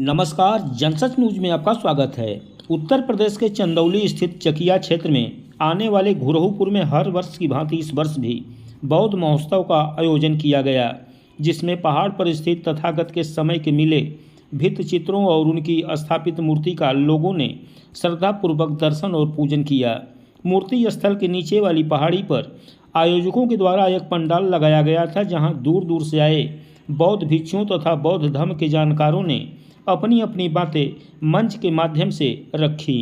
नमस्कार, जनसच न्यूज में आपका स्वागत है। उत्तर प्रदेश के चंदौली स्थित चकिया क्षेत्र में आने वाले घुरहूपुर में हर वर्ष की भांति इस वर्ष भी बौद्ध महोत्सव का आयोजन किया गया, जिसमें पहाड़ पर स्थित तथागत के समय के मिले भित्ति चित्रों और उनकी स्थापित मूर्ति का लोगों ने श्रद्धापूर्वक दर्शन और पूजन किया। मूर्ति स्थल के नीचे वाली पहाड़ी पर आयोजकों के द्वारा एक पंडाल लगाया गया था, जहां दूर दूर से आए बौद्ध भिक्षुओं तथा बौद्ध धर्म के जानकारों ने अपनी अपनी बातें मंच के माध्यम से रखी।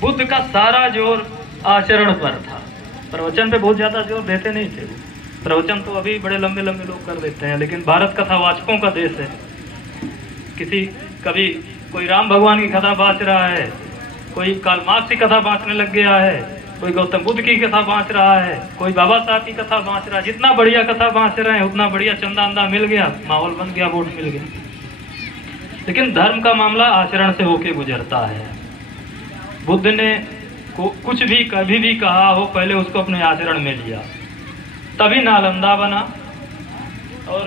बुद्ध का सारा जोर आचरण पर था, प्रवचन पे बहुत ज्यादा जोर देते नहीं थे। प्रवचन तो अभी बड़े लंबे लंबे लोग कर देते हैं, लेकिन भारत कथावाचकों का देश है। कभी कोई राम भगवान की कथा बाँच रहा है, कोई कार्ल मार्क्स की कथा बाँचने लग गया है, कोई गौतम बुद्ध की कथा बाँच रहा है, कोई बाबा साहब की कथा बाँच रहा है। जितना बढ़िया कथा बाँच रहे हैं उतना बढ़िया चंदा अंदा मिल गया, माहौल बन गया, वोट मिल गया। लेकिन धर्म का मामला आचरण से होके गुजरता है। बुद्ध ने कुछ भी कभी भी कहा हो, पहले उसको अपने आचरण में लिया, तभी नालंदा बना। और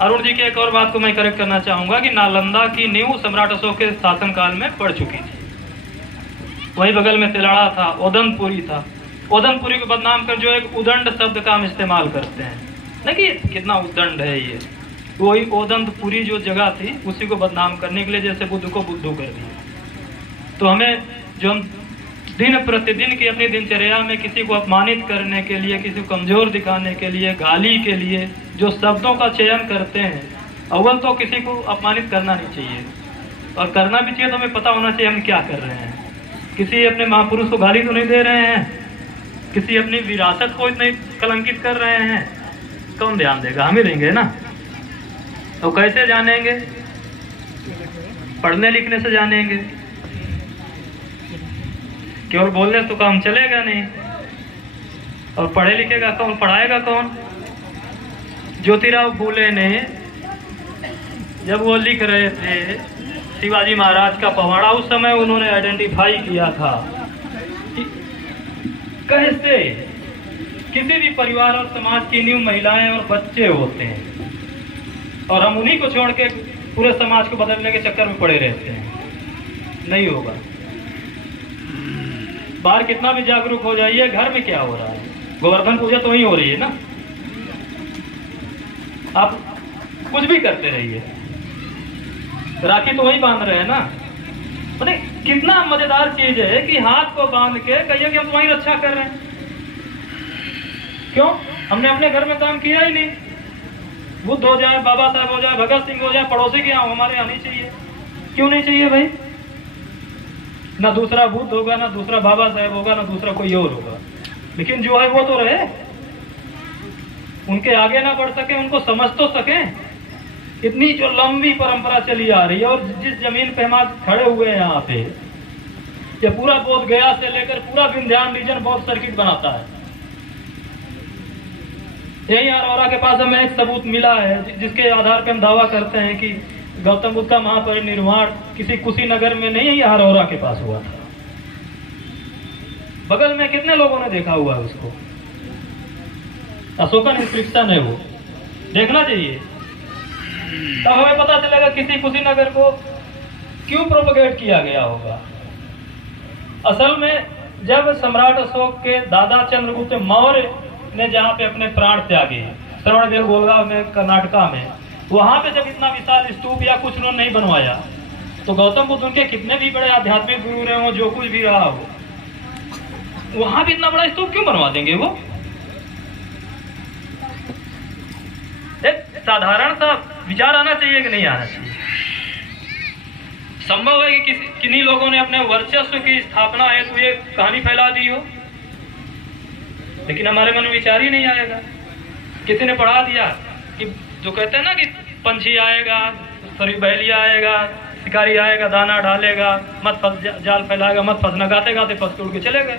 अरुण जी की एक और बात को मैं करेक्ट करना चाहूंगा कि नालंदा की नींव सम्राट अशोक के शासनकाल में पड़ चुकी थी। वही बगल में तिलाड़ा था, ओदनपुरी था। ओदनपुरी को बदनाम कर जो एक उदंड शब्द का हम इस्तेमाल करते हैं, नहीं कि कितना उदंड है ये, वही ओदनपुरी जो जगह थी उसी को बदनाम करने के लिए जैसे बुद्ध को बुद्धू कर दिया। तो हमें जो हम दिन प्रतिदिन की अपनी दिनचर्या में किसी को अपमानित करने के लिए, किसी को कमजोर दिखाने के लिए, गाली के लिए जो शब्दों का चयन करते हैं, अव्वल तो किसी को अपमानित करना नहीं चाहिए, और करना भी चाहिए तो हमें पता होना चाहिए हम क्या कर रहे हैं। किसी अपने महापुरुष को गाली तो नहीं दे रहे हैं, किसी अपनी विरासत को इतने कलंकित कर रहे हैं, कौन ध्यान देगा? हम ही देंगे ना। तो कैसे जानेंगे? पढ़ने लिखने से जानेंगे। केवल बोलने तो काम चलेगा नहीं, और पढ़े लिखेगा कौन, पढ़ाएगा कौन? ज्योतिराव फूले ने जब वो लिख रहे थे शिवाजी महाराज का पवाड़ा, उस समय उन्होंने आइडेंटिफाई किया था कि कैसे किसी भी परिवार और समाज की नींव महिलाएं और बच्चे होते हैं, और हम उन्हीं को छोड़ के पूरे समाज को बदलने के चक्कर में पड़े रहते हैं। नहीं होगा। बाहर कितना भी जागरूक हो जाइए, घर में क्या हो रहा है? गोवर्धन पूजा तो वही हो रही है ना। आप कुछ भी करते रहिए, राखी तो वही बांध रहे हैं ना। मतलब कितना मजेदार चीज है कि हाथ को बांध के कहिए कि हम तुम्हारी रक्षा कर रहे हैं। क्यों? हमने अपने घर में काम किया ही नहीं। बुद्ध हो जाए, बाबा साहब हो जाए, भगत सिंह हो जाए, पड़ोसी के यहाँ हमारे यहाँ नहीं चाहिए। क्यों नहीं चाहिए भाई? ना दूसरा बुद्ध होगा, ना दूसरा बाबा साहेब होगा, ना दूसरा कोई और होगा, लेकिन जो है वो तो रहे। उनके आगे ना बढ़ सके, उनको समझ तो सके। इतनी जो लंबी परंपरा चली आ रही है, और जिस जमीन पे हम आज खड़े हुए हैं यहाँ पे, ये पूरा बोध गया से लेकर पूरा विंध्यान रीजन बौद्ध सर्किट बनाता है। यही अरोरा के पास हमें एक सबूत मिला है जिसके आधार पे हम दावा करते हैं कि गौतम बुद्ध का महापरिनिर्वाण किसी कुशीनगर में नहीं, यही अरोरा के पास हुआ था। बगल में कितने लोगों ने देखा हुआ है उसको? अशोकन इंस्क्रिप्शन है, वो देखना चाहिए, तब हमें पता चलेगा किसी कुशीनगर को क्यों प्रोपगेट किया गया होगा। असल में जब सम्राट अशोक के दादा चंद्रगुप्त मौर्य ने जहाँ पे अपने प्राण त्यागे, श्रवणबेल गोलगांव में, कर्नाटका में, वहां पे जब इतना विशाल स्तूप या कुछ उन्होंने नहीं बनवाया, तो गौतम बुद्ध उनके कितने भी बड़े आध्यात्मिक गुरु रहे हो, जो कुछ भी रहा हो, वहां भी इतना बड़ा स्तूप क्यों बनवा देंगे? वो एक साधारण सा विचार आना चाहिए कि नहीं आना चाहिए? संभव है कि किन्हीं लोगों ने अपने वर्चस्व की स्थापना है तो ये कहानी फैला दी हो, लेकिन हमारे मन में विचार ही नहीं आएगा। किसी ने पढ़ा दिया कि जो कहते हैं ना कि पंछी आएगा, सॉरी बहेलिया आएगा, शिकारी आएगा, दाना डालेगा, मत फंस, जाल फैलाएगा, मत फंसना, गाते गाते फंस के उड़ के चले गए।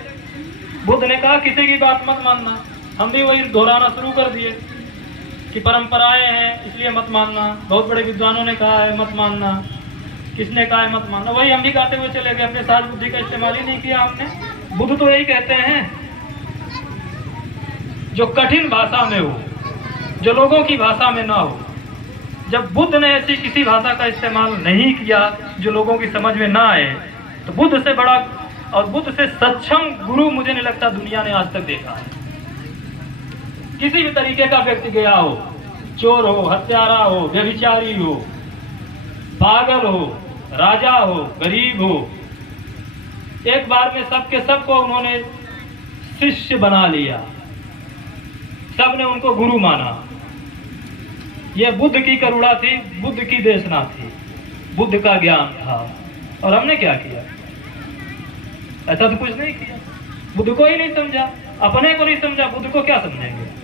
बुद्ध ने कहा किसी की बात मत मानना, हम भी वही दोहराना शुरू कर दिए। कि परंपराएं हैं इसलिए मत मानना, बहुत बड़े विद्वानों ने कहा है मत मानना, किसने कहा है मत मानना, वही हम भी गाते हुए चले गए, अपने साज बुद्धि का इस्तेमाल ही नहीं किया हमने। बुद्ध तो यही कहते हैं, जो कठिन भाषा में हो, जो लोगों की भाषा में ना हो। जब बुद्ध ने ऐसी किसी भाषा का इस्तेमाल नहीं किया जो लोगों की समझ में ना आए, तो बुद्ध से बड़ा और बुद्ध से सक्षम गुरु मुझे नहीं लगता दुनिया ने आज तक देखा है। किसी भी तरीके का व्यक्ति गया हो, चोर हो, हत्यारा हो, व्यभिचारी हो, पागल हो, राजा हो, गरीब हो, एक बार में सबके सबको उन्होंने शिष्य बना लिया, सबने उनको गुरु माना। यह बुद्ध की करुणा थी, बुद्ध की देशना थी, बुद्ध का ज्ञान था। और हमने क्या किया? ऐसा तो कुछ नहीं किया। बुद्ध को ही नहीं समझा, अपने को नहीं समझा, बुद्ध को क्या समझेंगे?